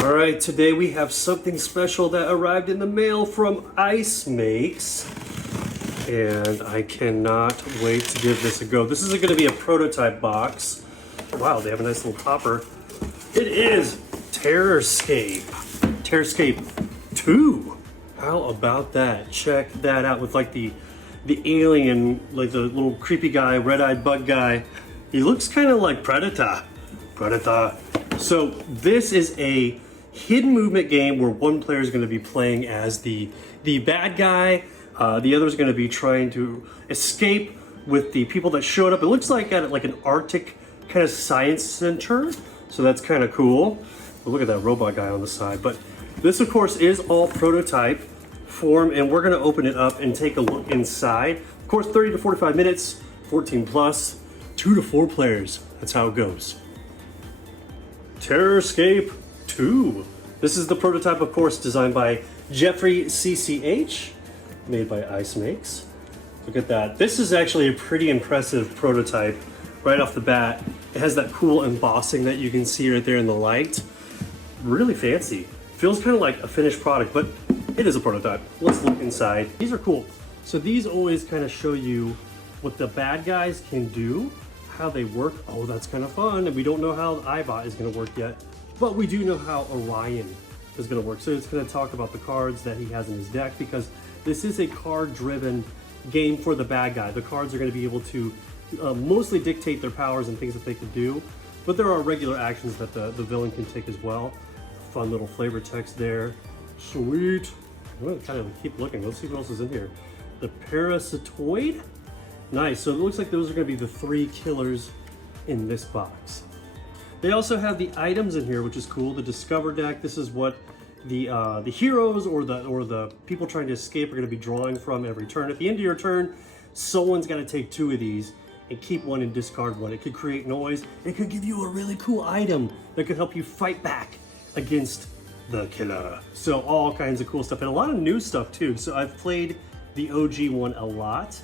All right, today we have something special that arrived in the mail from Ice Makes, and I cannot wait to give this a go. This is going to be a prototype box. Wow, they have a nice little topper. It is Terrorscape II. How about that? Check that out with like the alien, like the little creepy guy, red-eyed bug guy. He looks kind of like Predator. So this is a hidden movement game where one player is going to be playing as the bad guy. The other is going to be trying to escape with the people that showed up. It looks like at like an Arctic kind of science center. So that's kind of cool. But look at that robot guy on the side. But this, of course, is all prototype form, and we're going to open it up and take a look inside. Of course, 30 to 45 minutes, 14 plus, 2 to 4 players. That's how it goes. Terrorscape II. This is the prototype, of course, designed by Jeffrey CCH, made by Ice Makes. Look at that. This is actually a pretty impressive prototype right off the bat. It has that cool embossing that you can see right there in the light. Really fancy. Feels kind of like a finished product, but it is a prototype. Let's look inside. These are cool. So these always kind of show you what the bad guys can do, how they work. Oh, that's kind of fun. And we don't know how Ibot is going to work yet, but we do know how Orion is going to work. So it's going to talk about the cards that he has in his deck, because this is a card-driven game for the bad guy. The cards are going to be able to mostly dictate their powers and things that they can do, but there are regular actions that the villain can take as well. Fun little flavor text there. Sweet. I'm going to kind of keep looking. Let's see what else is in here. The Parasitoid. Nice. So it looks like those are going to be the 3 killers in this box. They also have the items in here, which is cool. The Discover deck. This is what the heroes or the people trying to escape are going to be drawing from every turn. At the end of your turn, someone's got to take 2 of these and keep one and discard one. It could create noise. It could give you a really cool item that could help you fight back against the killer. So all kinds of cool stuff and a lot of new stuff too. So I've played the OG one a lot,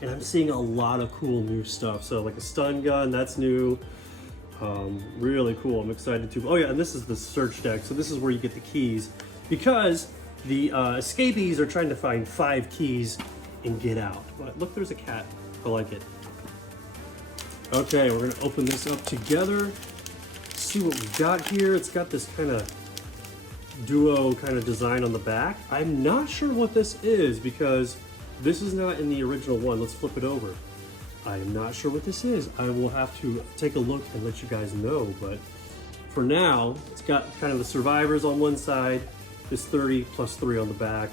and I'm seeing a lot of cool new stuff. So like a stun gun, that's new. Really cool. I'm excited to. Oh yeah, and this is the search deck. So this is where you get the keys, because the escapees are trying to find 5 keys and get out. But look, there's a cat. I like it. Okay, we're gonna open this up together. See what we've got here. It's got this kind of duo kind of design on the back. I'm not sure what this is because this is not in the original one. Let's flip it over. I am not sure what this is. I will have to take a look and let you guys know, but for now, it's got kind of the survivors on one side, this 30 plus 3 on the back,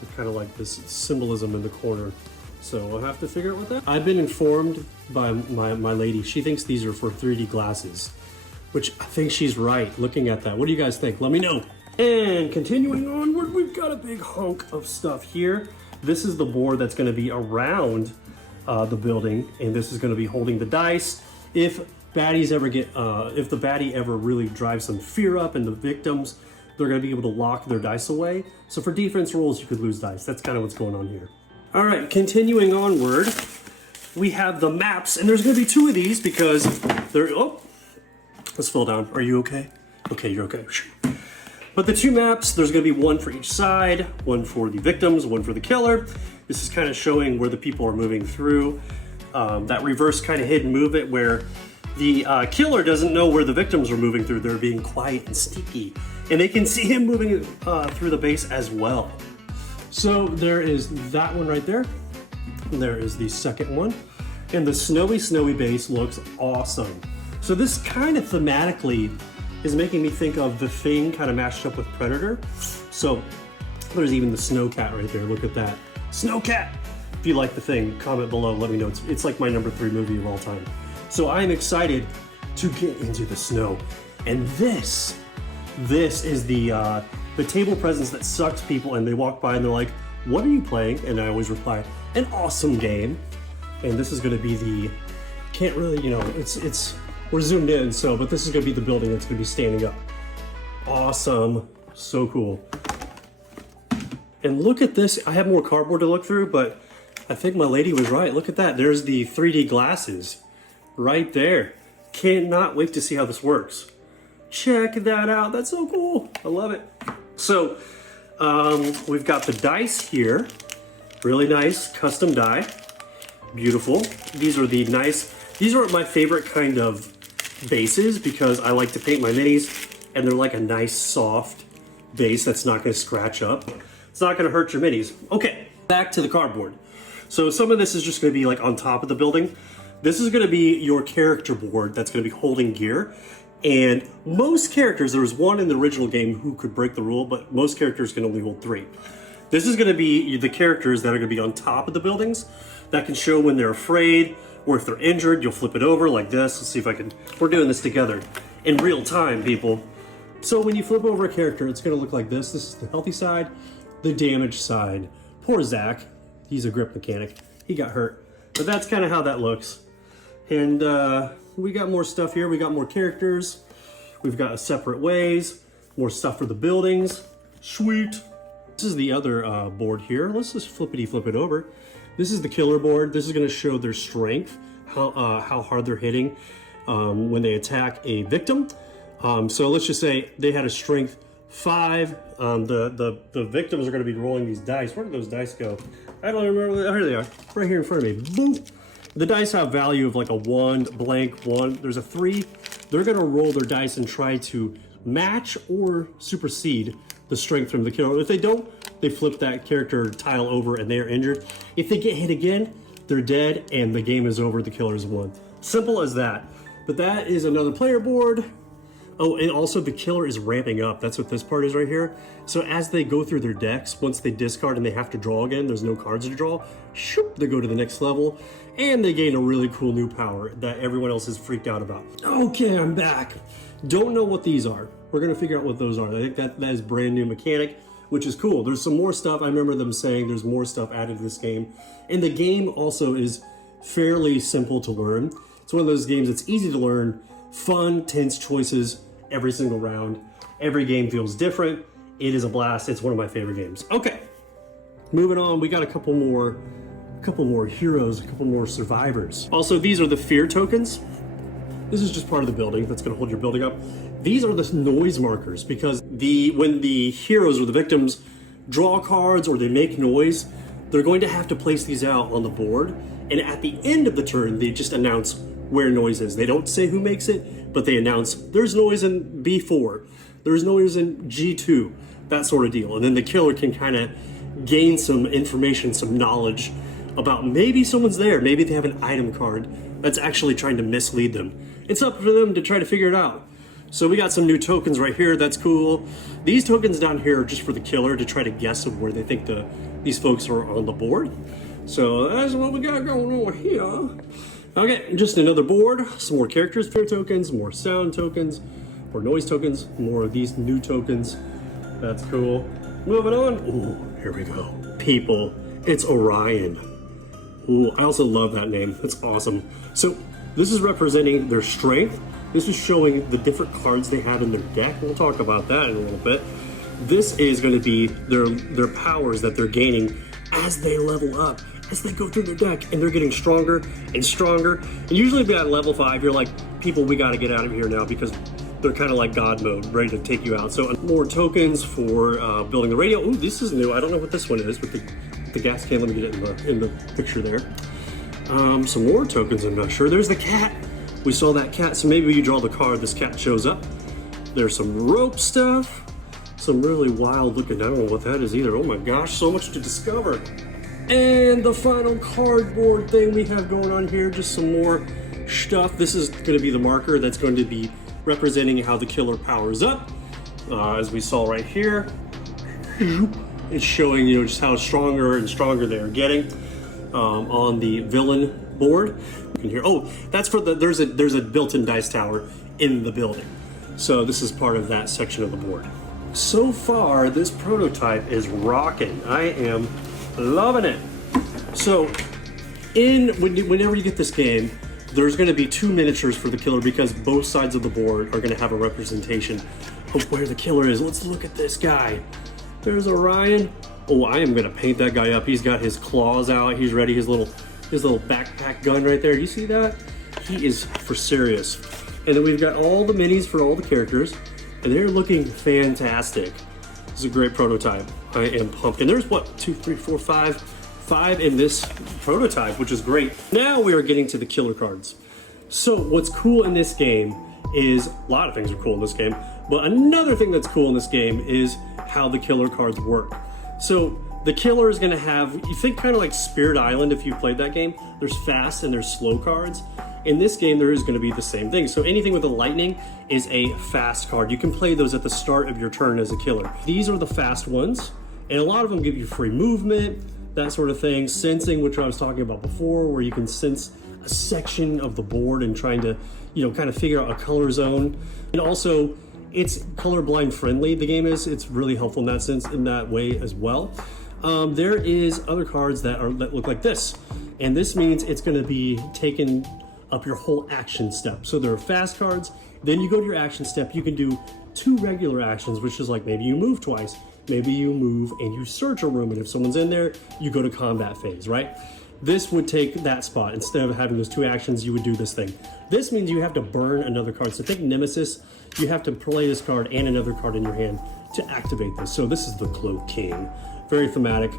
with kind of like this symbolism in the corner. So I'll have to figure out what that. I've been informed by my lady. She thinks these are for 3D glasses, which I think she's right looking at that. What do you guys think? Let me know. And continuing onward, we've got a big hunk of stuff here. This is the board that's going to be around the building, and this is going to be holding the dice. If baddies ever get, if the baddie ever really drives some fear up in the victims, they're going to be able to lock their dice away. So for defense rolls, you could lose dice. That's kind of what's going on here. All right, continuing onward, we have the maps, and there's going to be 2 of these because they're. Oh, let's fall down. Are you okay? Okay, you're okay. But the 2 maps, there's going to be 1 for each side, 1 for the victims, 1 for the killer. This is kind of showing where the people are moving through. That reverse kind of hidden movement where the killer doesn't know where the victims are moving through. They're being quiet and sneaky. And they can see him moving through the base as well. So there is that one right there. And there is the second one. And the snowy base looks awesome. So this kind of thematically is making me think of The Thing kind of mashed up with Predator. So there's even the snow cat right there. Look at that. Snow cat! If you like The Thing, comment below, let me know. It's like my number 3 movie of all time. So I'm excited to get into the snow. And this is the table presence that sucks people, and they walk by and they're like, what are you playing? And I always reply, an awesome game. And this is gonna be the, can't really, you know, it's we're zoomed in, so, but this is gonna be the building that's gonna be standing up. Awesome, so cool. And look at this, I have more cardboard to look through, but I think my lady was right. Look at that, there's the 3D glasses right there. Cannot wait to see how this works. Check that out. That's so cool. I love it. So we've got the dice here. Really nice custom die. Beautiful. These are my favorite kind of bases because I like to paint my minis and they're like a nice soft base that's not going to scratch up. It's not going to hurt your minis. Okay, back to the cardboard. So some of this is just going to be like on top of the building. This is going to be your character board that's going to be holding gear. And most characters, there was one in the original game who could break the rule, but most characters can only hold 3. This is going to be the characters that are going to be on top of the buildings that can show when they're afraid or if they're injured. You'll flip it over like this. Let's see if I can, we're doing this together in real time, people. So when you flip over a character, it's going to look like this. This is the healthy side, the damaged side. Poor Zach, he's a grip mechanic. He got hurt, but that's kind of how that looks. And we got more stuff here. We got more characters. We've got separate ways, more stuff for the buildings. Sweet. This is the other board here. Let's just flippity flip it over. This is the killer board. This is going to show their strength, how hard they're hitting when they attack a victim. So let's just say they had a strength 5. The victims are going to be rolling these dice. Where did those dice go? I don't remember. Here they are, right here in front of me. Boom. The dice have value of like a 1, blank 1. There's a 3. They're going to roll their dice and try to match or supersede the strength from the killer. If they don't, they flip that character tile over and they are injured. If they get hit again, they're dead and the game is over. The killer's won. Simple as that. But that is another player board. Oh, and also the killer is ramping up. That's what this part is right here. So as they go through their decks, once they discard and they have to draw again, there's no cards to draw, shoop, they go to the next level, and they gain a really cool new power that everyone else is freaked out about. Okay, I'm back. Don't know what these are. We're gonna figure out what those are. I think that is brand new mechanic, which is cool. There's some more stuff. I remember them saying there's more stuff added to this game. And the game also is fairly simple to learn. It's one of those games that's easy to learn, fun, tense choices, every single round. Every game feels different. It is a blast. It's one of my favorite games. Okay, moving on. We got a couple more heroes, a couple more survivors. Also, these are the fear tokens. This is just part of the building that's going to hold your building up. These are the noise markers because when the heroes or the victims draw cards or they make noise, they're going to have to place these out on the board. And at the end of the turn, they just announce where noise is. They don't say who makes it, but they announce there's noise in B4, there's noise in G2, that sort of deal. And then the killer can kind of gain some information, some knowledge about maybe someone's there, maybe they have an item card that's actually trying to mislead them. It's up for them to try to figure it out. So we got some new tokens right here, that's cool. These tokens down here are just for the killer to try to guess of where they think these folks are on the board. So that's what we got going on here. Okay, just another board, some more characters, fear tokens, more sound tokens, more noise tokens, more of these new tokens. That's cool. Moving on. Ooh, here we go. People, it's Orion. Ooh, I also love that name. That's awesome. So this is representing their strength. This is showing the different cards they have in their deck. We'll talk about that in a little bit. This is going to be their powers that they're gaining as they level up, as they go through their deck, and they're getting stronger and stronger. And usually by level 5, you're like, people, we got to get out of here now because they're kind of like God mode, ready to take you out. So more tokens for building the radio. Ooh, this is new. I don't know what this one is with the gas can. Let me get it in the picture there. Some more tokens, I'm not sure. There's the cat. We saw that cat, so maybe you draw the card, this cat shows up. There's some rope stuff. Some really wild looking, I don't know what that is either. Oh my gosh, so much to discover. And the final cardboard thing we have going on here, just some more stuff. This is going to be the marker that's going to be representing how the killer powers up. As we saw right here, it's showing, you know, just how stronger and stronger they are getting. On the villain board, you can hear, oh, that's for there's a built-in dice tower in the building. So this is part of that section of the board. So far, this prototype is rocking. I am loving it. So, whenever you get this game, there's going to be 2 miniatures for the killer because both sides of the board are going to have a representation of where the killer is. Let's look at this guy. There's Orion. Oh, I am going to paint that guy up. He's got his claws out. He's ready. His little backpack gun right there. You see that? He is for serious. And then we've got all the minis for all the characters, and they're looking fantastic. This is a great prototype. I am pumped. And there's what, 2, 3, 4, 5 in this prototype, which is great. Now we are getting to the killer cards. So what's cool in this game is, a lot of things are cool in this game, but another thing that's cool in this game is how the killer cards work. So the killer is gonna have, you think kind of like Spirit Island if you've played that game, there's fast and there's slow cards. In this game, there is gonna be the same thing. So anything with a lightning is a fast card. You can play those at the start of your turn as a killer. These are the fast ones, and a lot of them give you free movement, that sort of thing. Sensing, which I was talking about before, where you can sense a section of the board and trying to, kind of figure out a color zone. And also, it's colorblind friendly, the game is. It's really helpful in that sense, in that way as well. There is other cards that look like this. And this means it's gonna be taking up your whole action step. So there are fast cards, then you go to your action step, you can do 2 regular actions, which is like maybe you move twice, maybe you move and you search a room, and if someone's in there, you go to combat phase, right? This would take that spot. Instead of having those 2 actions, you would do this thing. This means you have to burn another card. So think Nemesis, you have to play this card and another card in your hand to activate this. So this is the Cloak King. Very thematic.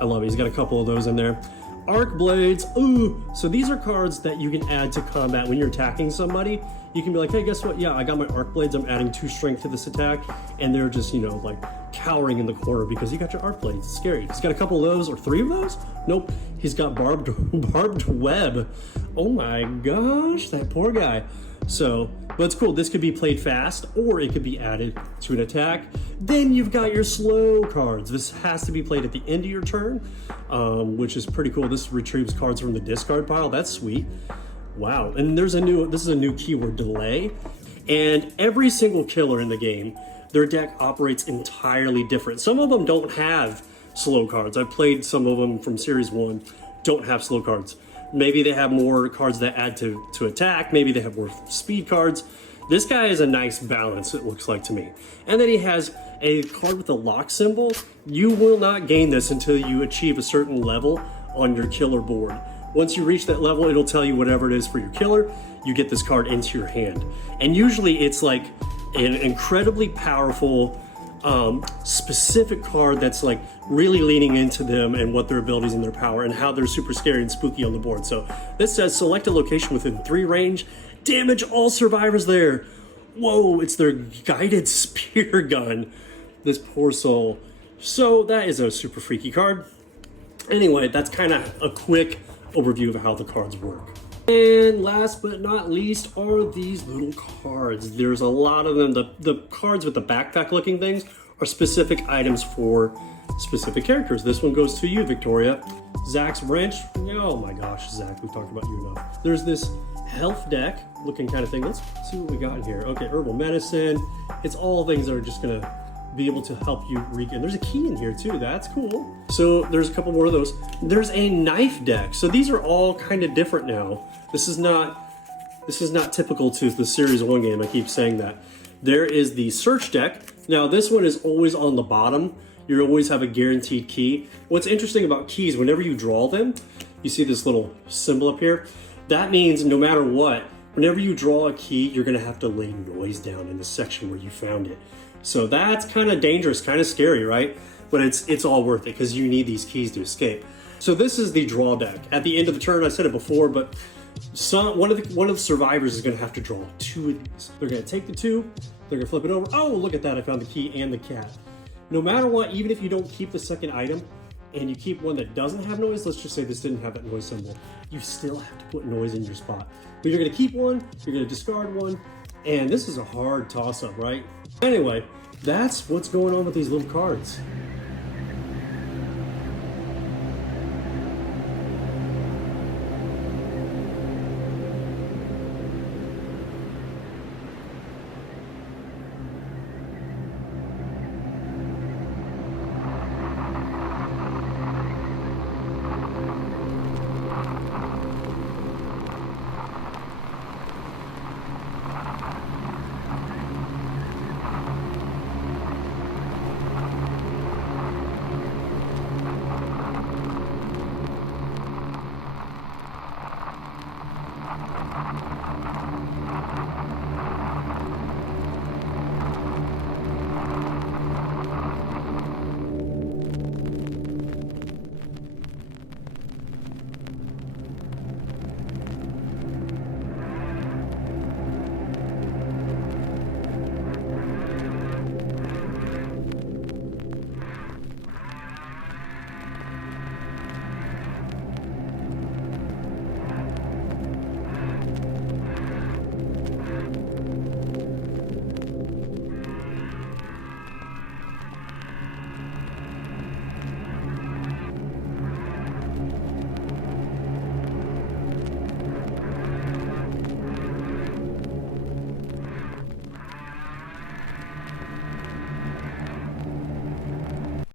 I love it. He's got a couple of those in there. Arc Blades, ooh. So these are cards that you can add to combat when you're attacking somebody. You can be like, hey, guess what? Yeah, I got my Arc Blades. I'm adding 2 strength to this attack. And they're just, like cowering in the corner because you got your Arc Blades. It's scary. He's got a couple of those, or 3 of those? Nope. He's got barbed web. Oh my gosh, that poor guy. So, but it's cool. This could be played fast, or it could be added to an attack. Then you've got your slow cards. This has to be played at the end of your turn, which is pretty cool. This retrieves cards from the discard pile. That's sweet. Wow. And this is a new keyword, delay. And every single killer in the game, their deck operates entirely different. Some of them don't have slow cards. I've played some of them from Series 1, don't have slow cards. Maybe they have more cards that add to attack. Maybe they have more speed cards. This guy is a nice balance, it looks like to me. And then he has a card with a lock symbol. You will not gain this until you achieve a certain level on your killer board. Once you reach that level, it'll tell you whatever it is for your killer. You get this card into your hand. And usually it's like an incredibly powerful, specific card that's like really leaning into them and what their abilities and their power and how they're super scary and spooky on the board. So this says select a location within 3 range, damage all survivors there. Whoa, it's their guided spear gun. This poor soul. So that is a super freaky card. Anyway, that's kind of a quick overview of how the cards work. And last but not least are these little cards. There's a lot of them. The cards with the backpack looking things are specific items for specific characters. This one goes to you, Victoria. Zach's wrench. Oh my gosh, Zach, we've talked about you enough. There's this health deck looking kind of thing. Let's see what we got in here. Okay, herbal medicine. It's all things that are just gonna be able to help you regain. There's a key in here too, that's cool. So there's a couple more of those. There's a knife deck. So these are all kind of different now. This is not typical to the Series 1 game, I keep saying that. There is the search deck. Now this one is always on the bottom. You always have a guaranteed key. What's interesting about keys, whenever you draw them, you see this little symbol up here? That means no matter what, whenever you draw a key, you're gonna have to lay noise down in the section where you found it. So that's kind of dangerous, kind of scary, right? But it's all worth it because you need these keys to escape. So this is the draw deck. At the end of the turn, I said it before, but one of the survivors is gonna have to draw 2 of these. They're gonna take the 2, they're gonna flip it over. Oh, look at that, I found the key and the cat. No matter what, even if you don't keep the second item and you keep one that doesn't have noise, let's just say this didn't have that noise symbol, you still have to put noise in your spot. But you're gonna keep one, you're gonna discard one, and this is a hard toss-up, right? Anyway, that's what's going on with these little cards.